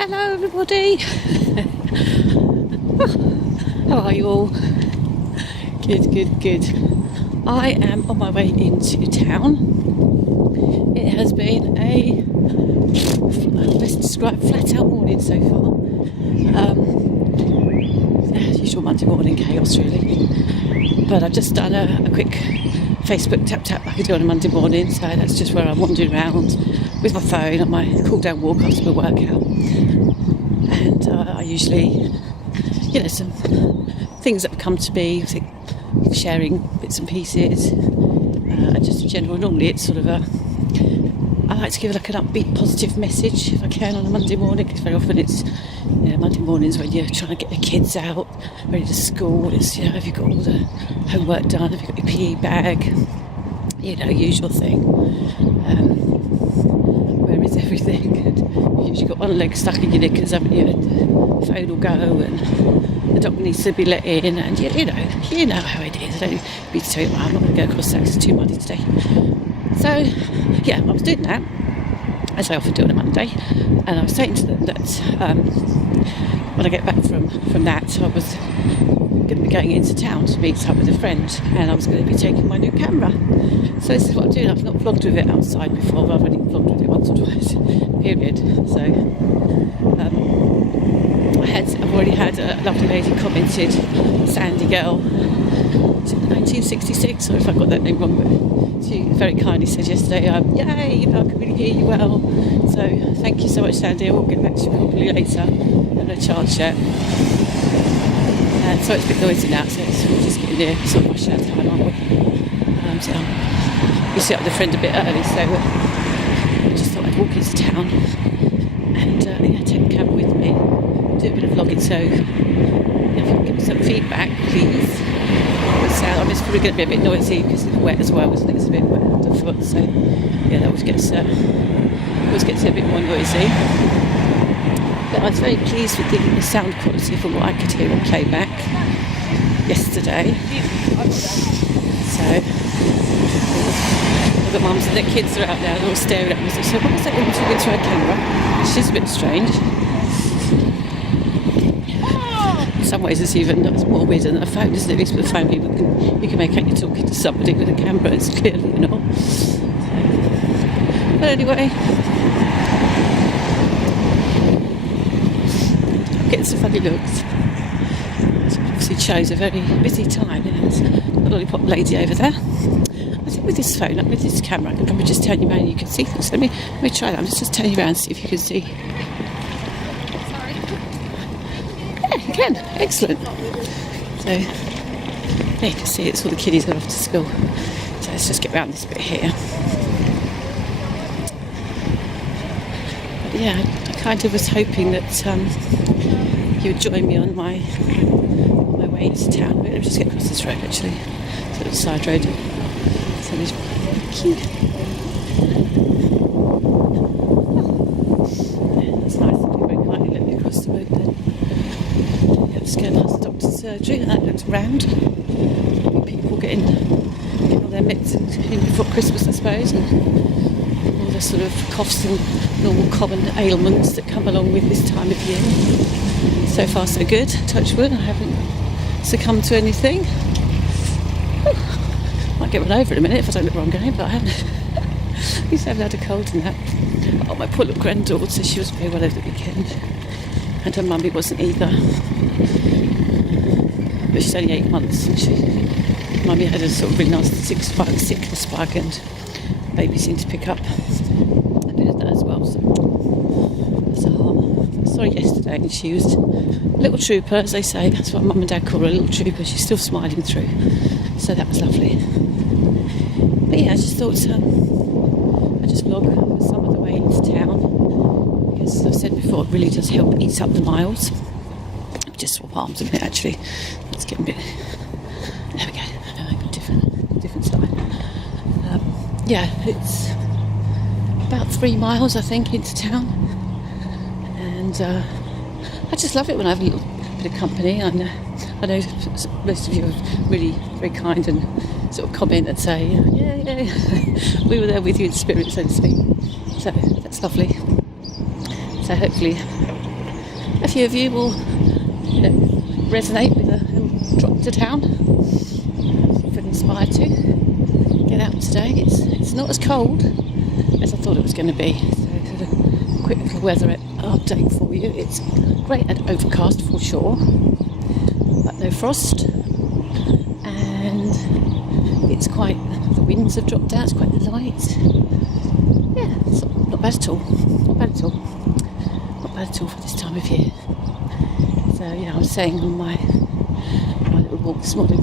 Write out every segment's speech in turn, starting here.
Hello everybody. How are you all? Good. I am on my way into town. It has been a, let's describe, flat out morning so far. Usual Monday morning chaos really. But I've just done a quick Facebook tap like I do on a Monday morning, so that's just where I'm wandering around with my phone on my cool down walk after my workout. And I usually, some things that have come to me, I think, sharing bits and pieces, and just in general. Normally it's sort of I like to give like an upbeat, positive message if I can on a Monday morning, because very often it's Monday mornings when you're trying to get the kids out, ready to school. It's have you got all the homework done? Have you got your PE bag? Usual thing. Where is everything? And you've usually got one leg stuck in your knickers, haven't you? And the phone will go, and the dog needs to be let in, and you know how it is. I don't need to tell you. I'm not going to go across that because it's too muddy today. So I was doing that, as I often do on a Monday, and I was saying to them that when I get back from that, I was going to be going into town to meet up with a friend, and I was going to be taking my new camera. So this is what I'm doing. I've not vlogged with it outside before, but I've only vlogged with it once or twice, period. So I've already had a lovely lady commented, Sandy Girl, 1966, or if I got that name wrong, but she very kindly said yesterday, yay, I can really hear you well. So thank you so much, Sandy. I will get back to you probably later. I haven't had a chance yet. So it's a bit noisy now, so we're just getting near sort of rush hour time, aren't we? We sit up with a friend a bit early, so I just thought I'd walk into town and take the camera with me, do a bit of vlogging. So if you can give me some feedback, please. It's probably going to be a bit noisy because it's wet as well, isn't it? It's a bit wet underfoot, so that always gets a bit more noisy. But I was very pleased with the sound quality from what I could hear on playback yesterday. So the mums and their kids are out there, they're all staring at me. So what was that woman talking to her camera? She's a bit strange. In some ways it's even more weird than a phone, isn't it? At least with a phone you can make out you're talking to somebody. With a camera it's clearly you're not. But anyway, getting some funny looks. So obviously shows a very busy time. There's a lollipop lady over there. I think with this phone, with this camera, I can probably just turn you around and you can see things. Let me try that. Let's just turn you around and see if you can see. Sorry. Yeah, you can. Excellent. So there you can see it's all the kiddies are off to school. So let's just get around this bit here. But I kind of was hoping that you would join me on my way into town. Let me just get across this road actually. So it's a side road. So there's that's nice that you very kindly let me across the road then. Let's go past the doctor's surgery, and that looks round. People getting all their mitts in before Christmas, I suppose, and all the sort of coughs and normal common ailments that come along with this time of year. So far so good, touch wood, I haven't succumbed to anything. Might get run over in a minute if I don't look where I'm going, but I haven't. I used to have had a cold and that. Oh, my poor little granddaughter, she was very well over the weekend, and her mummy wasn't either. But she's only 8 months, and mummy had a sort of really nasty sickness bug, and baby seemed to pick up a bit of that as well. So that's a heart. I saw her yesterday, and she was a little trooper, as they say. That's what mum and dad call her, a little trooper. She's still smiling through, so that was lovely. But I just thought I just vlog some of the way into town, because as I've said before, it really does help eat up the miles. Just swap arms a minute actually. Let's get a bit. There we go. Different side. It's about 3 miles I think into town, and I just love it when I have a little bit of company. I know most of you are really very kind and sort of comment and say, we were there with you in spirit, so to speak. So that's lovely. So hopefully a few of you will resonate with a drop to town. I feel inspired to get out today. It's not as cold as I thought it was going to be. So sort of quick little weather update for you. It's great and overcast for sure, but no frost, and it's quite, the winds have dropped down, it's quite light. Yeah, it's not bad at all. Not bad at all. Not bad at all for this time of year. So I was saying on my little walk this morning,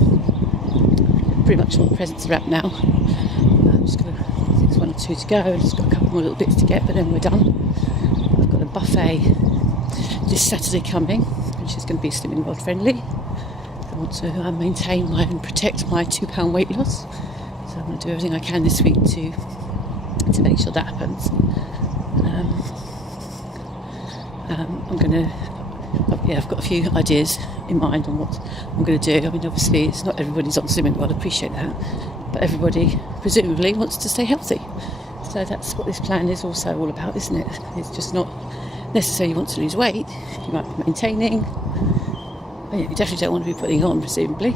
pretty much all the presents are wrapped now. I'm just going to, I think there's one or two to go. I've just got a couple more little bits to get, but then we're done. I've got a buffet this Saturday coming, which is going to be Slimming World friendly. I want to maintain and protect my £2 weight loss. So I'm going to do everything I can this week to make sure that happens. I've got a few ideas in mind on what I'm going to do. I mean, obviously, it's not everybody's on Slimming World, I appreciate that, but everybody presumably wants to stay healthy. So that's what this plan is also all about, isn't it? It's just not necessarily you want to lose weight. You might be maintaining. You definitely don't want to be putting on, presumably.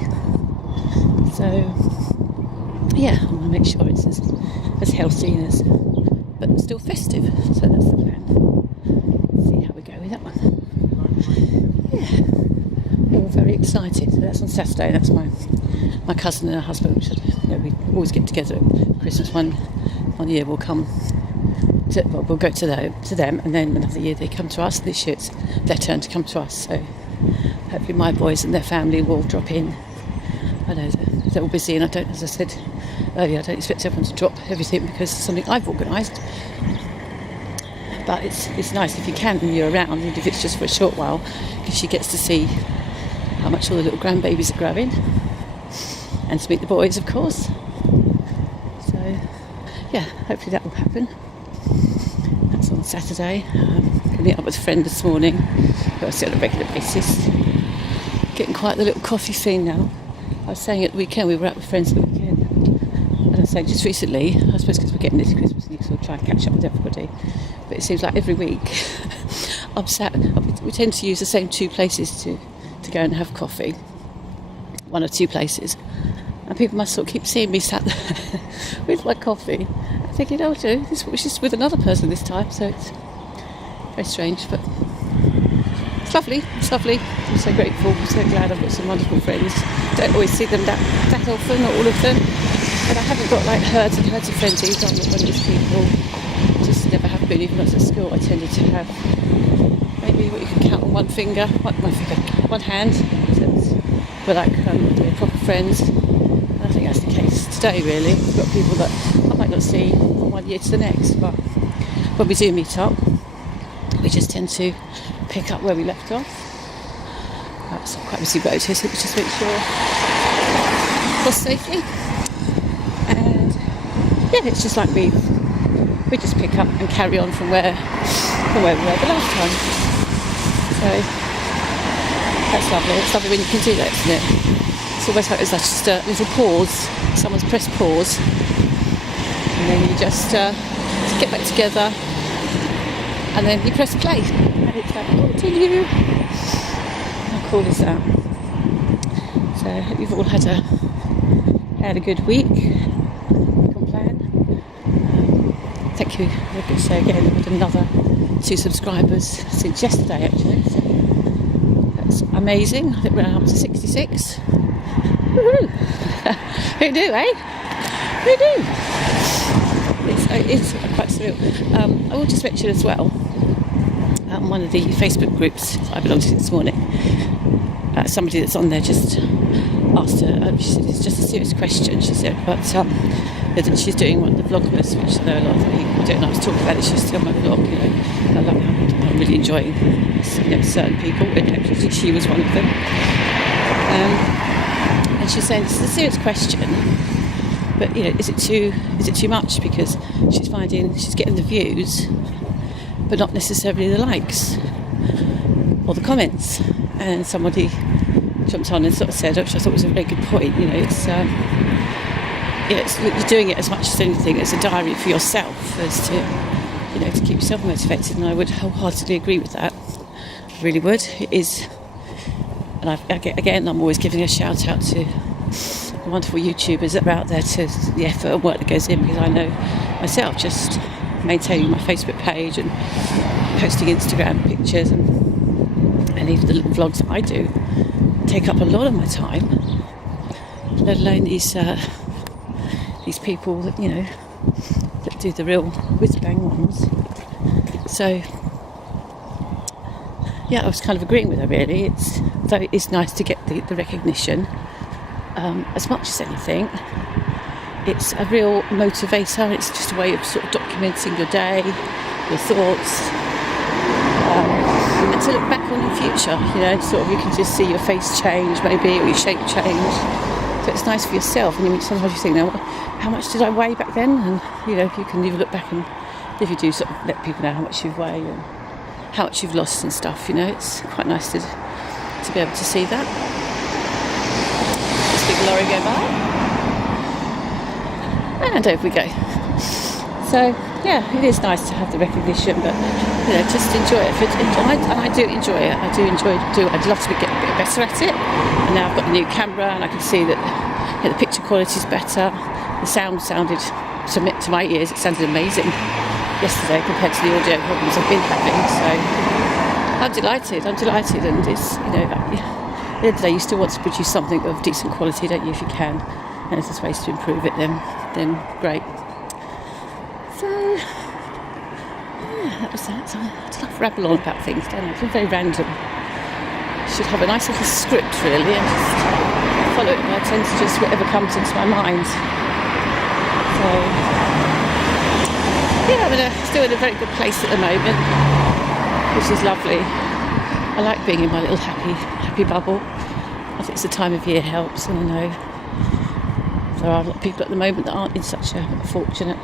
So, I want to make sure it's as healthy but still festive. So that's the plan. See how we go with that one. Yeah, all very excited. So that's on Saturday. That's my cousin and her husband. Which we always get together at Christmas. One year we'll come. We'll go to them, and then another year they come to us. This year it's their turn to come to us. So hopefully my boys and their family will drop in. I know they're all busy, and as I said earlier, I don't expect everyone to drop everything because it's something I've organised. But it's nice if you can when you're around, and if it's just for a short while, because she gets to see how much all the little grandbabies are growing, and to meet the boys, of course. So, hopefully that will happen. That's on Saturday. I'm going to meet up with a friend this morning, who I see on a regular basis. Getting quite the little coffee scene now. I was saying at the weekend, we were out with friends at the weekend, and I was saying just recently, I suppose because we're getting this Christmas and you sort of try and catch up with everybody, but it seems like every week we tend to use the same two places to go and have coffee, one or two places, and people must sort of keep seeing me sat there with my coffee, and thinking, this was just with another person this time, so it's very strange, but it's lovely. I'm so grateful, I'm so glad I've got some wonderful friends. Don't always see them that often, not all of them, but I haven't got like herds and herds of friends either. I'm not one of these people, just never have been. Even when I was at school, I tended to have maybe what you can count on one hand. We're like proper friends. And I think that's the case today, really. We've got people that I might not see from one year to the next, but when we do meet up, we just tend to pick up where we left off. That's quite busy road here, so we just make sure cross safely. And it's just like we just pick up and carry on from where we were the last time. So that's lovely. It's lovely when you can do that, isn't it? It's almost like there's just a little pause. Someone's pressed pause, and then you just get back together, and then you press play, and it's like continue. How cool is that? So I hope you've all had a good week. Plan. Thank you. Like I say again, I've had another 2 subscribers since yesterday, actually. So that's amazing. I think we're up to 66. Woohoo! Who knew, eh? Who knew? It's quite surreal. I will just mention as well, one of the Facebook groups I belong to this morning, somebody that's on there just asked her, she said, it's just a serious question, she said, but she's doing one of the Vlogmas, which I know a lot of people don't know. I was talking about it, she's still on my vlog, I'm really enjoying certain people, and actually she was one of them. And she's saying, this is a serious question, but is it too much? Because she's getting the views, but not necessarily the likes or the comments. And somebody jumped on and sort of said, which I thought was a very good point, you're doing it as much as anything as a diary for yourself, as to keep yourself motivated, and I would wholeheartedly agree with that. really would. It is, and I'm always giving a shout out to the wonderful YouTubers that are out there, to the effort and work that goes in, because I know myself just maintaining my Facebook page and posting Instagram pictures and even the little vlogs that I do take up a lot of my time, let alone these people that, you know, that do the real whiz-bang ones. So yeah, I was kind of agreeing with her really. Though it is nice to get the recognition, as much as anything, it's a real motivator. It's just a way of sort of documenting your day, your thoughts, and to look back on your future, you know, sort of you can just see your face change maybe, or your shape change. So it's nice for yourself, and sometimes you think, now, how much did I weigh back then? And you know, you can even look back, and if you do sort of let people know how much you've weighed and how much you've lost and stuff, you know, it's quite nice to be able to see that. This big lorry go by, and over we go. So yeah, it is nice to have the recognition, but you know, just enjoy it. And I do enjoy it. I'd love to get a bit better at it. And now I've got the new camera, and I can see that, you know, the picture quality is better. The sound sounded, to my ears, it sounded amazing yesterday compared to the audio problems I've been having. So I'm delighted, and it's, you know, at the end of the day, you still want to produce something of decent quality, don't you, if you can? And if there's ways to improve it, then great. So yeah, that was that. So I love rabble on about things, don't I? It's been very random. Should have a nice little script really, and just follow it. And I tend to just whatever comes into my mind. So yeah, I'm still in a very good place at the moment, which is lovely. I like being in my little happy bubble. I think it's the time of year helps, and I know there are a lot of people at the moment that aren't in such a fortunate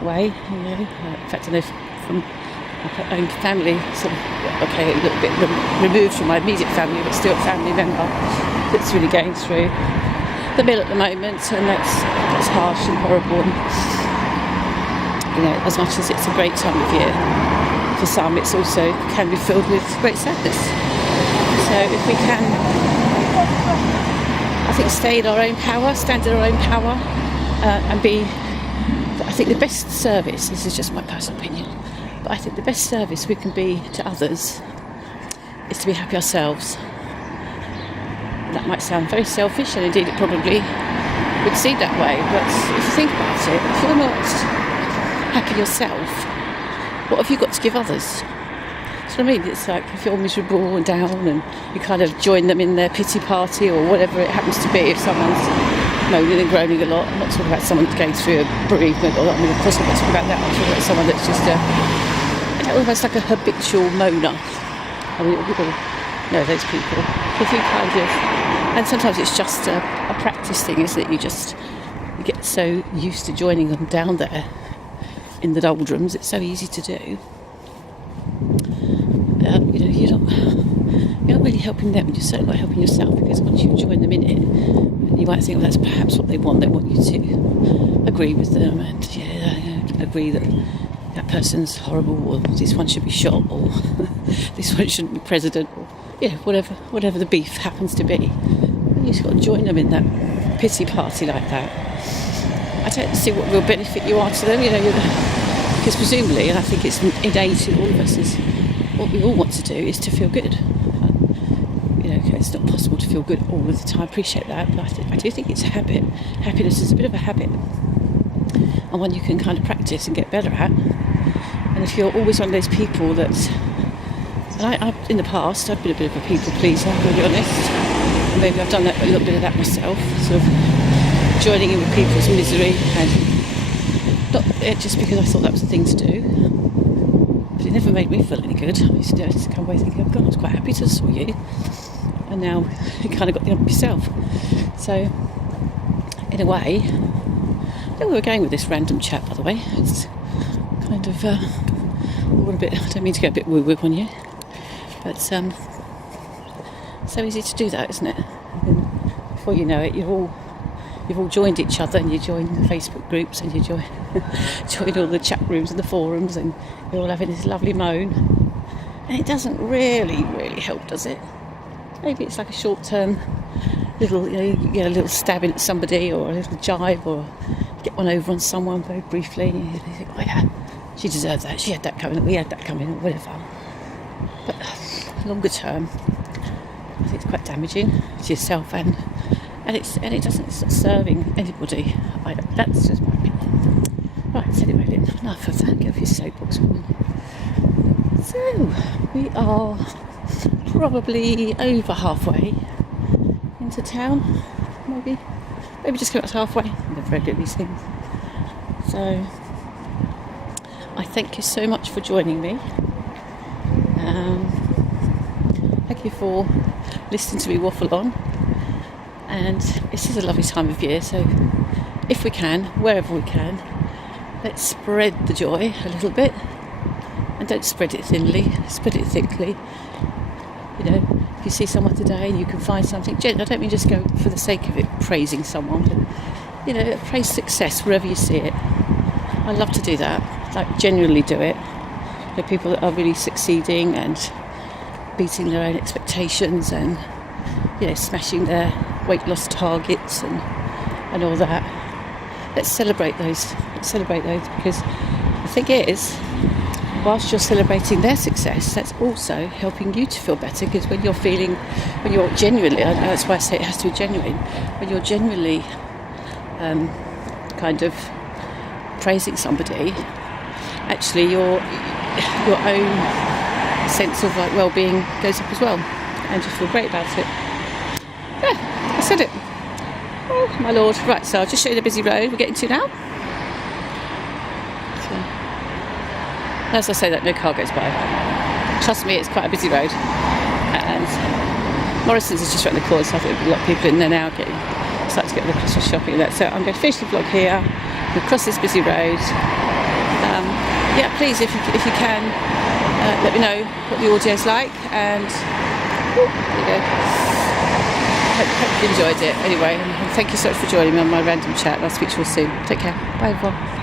way, you know. In fact, I know from my own family, sort of, okay, a little bit removed from my immediate family, but still a family member that's really going through the mill at the moment, and that's harsh and horrible. And, you know, as much as it's a great time of year, for some it's also can be filled with great sadness. So if we can, I think, stay in our own power, stand in our own power, and be, I think the best service, this is just my personal opinion, but I think the best service we can be to others is to be happy ourselves. That might sound very selfish, and indeed it probably would seem that way, but if you think about it, if you're not happy yourself, what have you got to give others? Do you know what I mean? It's like if you're miserable and down and you kind of join them in their pity party or whatever it happens to be. If someone's moaning and groaning a lot, I'm not talking about someone going through a bereavement, or I mean, of course I'm not talking about that. I'm talking about someone that's just almost like a habitual moaner. I mean, we all know those people. If you kind of, and sometimes it's just a practice thing, isn't it? You get so used to joining them down there in the doldrums, it's so easy to do. You know, you're not really helping them, you're certainly not helping yourself, because once you join them in it, you might think, well, that's perhaps what they want. They want you to agree with them and agree that that person's horrible, or this one should be shot, or this one shouldn't be president, or whatever the beef happens to be. And you just got to join them in that pity party like that. I don't see what real benefit you are to them, you know, because presumably, and I think it's innate in all of us, is what we all want to do is to feel good. You know, okay, it's not possible to feel good all of the time. I appreciate that, but I do think it's a habit. Happiness is a bit of a habit, and one you can kind of practice and get better at. And if you're always one of those people that, and I in the past, I've been a bit of a people pleaser, to be honest. And maybe I've done a little bit of that myself, sort of joining in with people's misery, and not just because I thought that was the thing to do, but it never made me feel any good. I used to come away thinking, oh God, I was quite happy to saw you, and now you kind of got the ump yourself. So in a way, I think we were going with this random chat, by the way. It's kind of all a bit, I don't mean to get a bit woo-woo on you, but so easy to do that, isn't it? And before you know it, you've all joined each other, and you join the Facebook groups, and you join all the chat rooms and the forums, and you're all having this lovely moan, And it doesn't really help, does it? Maybe it's like a short-term little, you get a little stabbing at somebody, or a little jibe, or get one over on someone very briefly. And you think, oh yeah, she deserves that. She had that coming. We had that coming, or whatever. But longer term, I think it's quite damaging to yourself, and it's not serving anybody. That's just my opinion. Right. So anyway, enough of that. Go for your soapbox, woman. So we are probably over halfway into town, maybe just about halfway. I never read these things. So I thank you so much for joining me. Thank you for listening to me waffle on. And this is a lovely time of year, so if we can, wherever we can, let's spread the joy a little bit. And don't spread it thinly, spread it thickly. You know, if you see someone today and you can find something, I don't mean just go for the sake of it, praising someone, but, you know, praise success wherever you see it. I love to do that, like genuinely do it. You know, people that are really succeeding and beating their own expectations and, you know, smashing their weight loss targets and all that. Let's celebrate those. Because the thing is, whilst you're celebrating their success, that's also helping you to feel better, because when you're genuinely, that's why I say it has to be genuine, when you're genuinely kind of praising somebody, actually your own sense of like well-being goes up as well, and you feel great about it. Yeah, I said it. Oh my lord. Right, so I'll just show you the busy road we're getting to now. As I say that, no car goes by. Trust me, it's quite a busy road. And Morrison's is just around the corner, so I think there'll be a lot of people in there now starting to get the Christmas shopping and that. So I'm going to finish the vlog here. We'll cross this busy road. Yeah, please, if you can, let me know what the audio's like. And there you go. Hope you enjoyed it. Anyway, and thank you so much for joining me on my random chat. I'll speak to you all soon. Take care. Bye, everyone.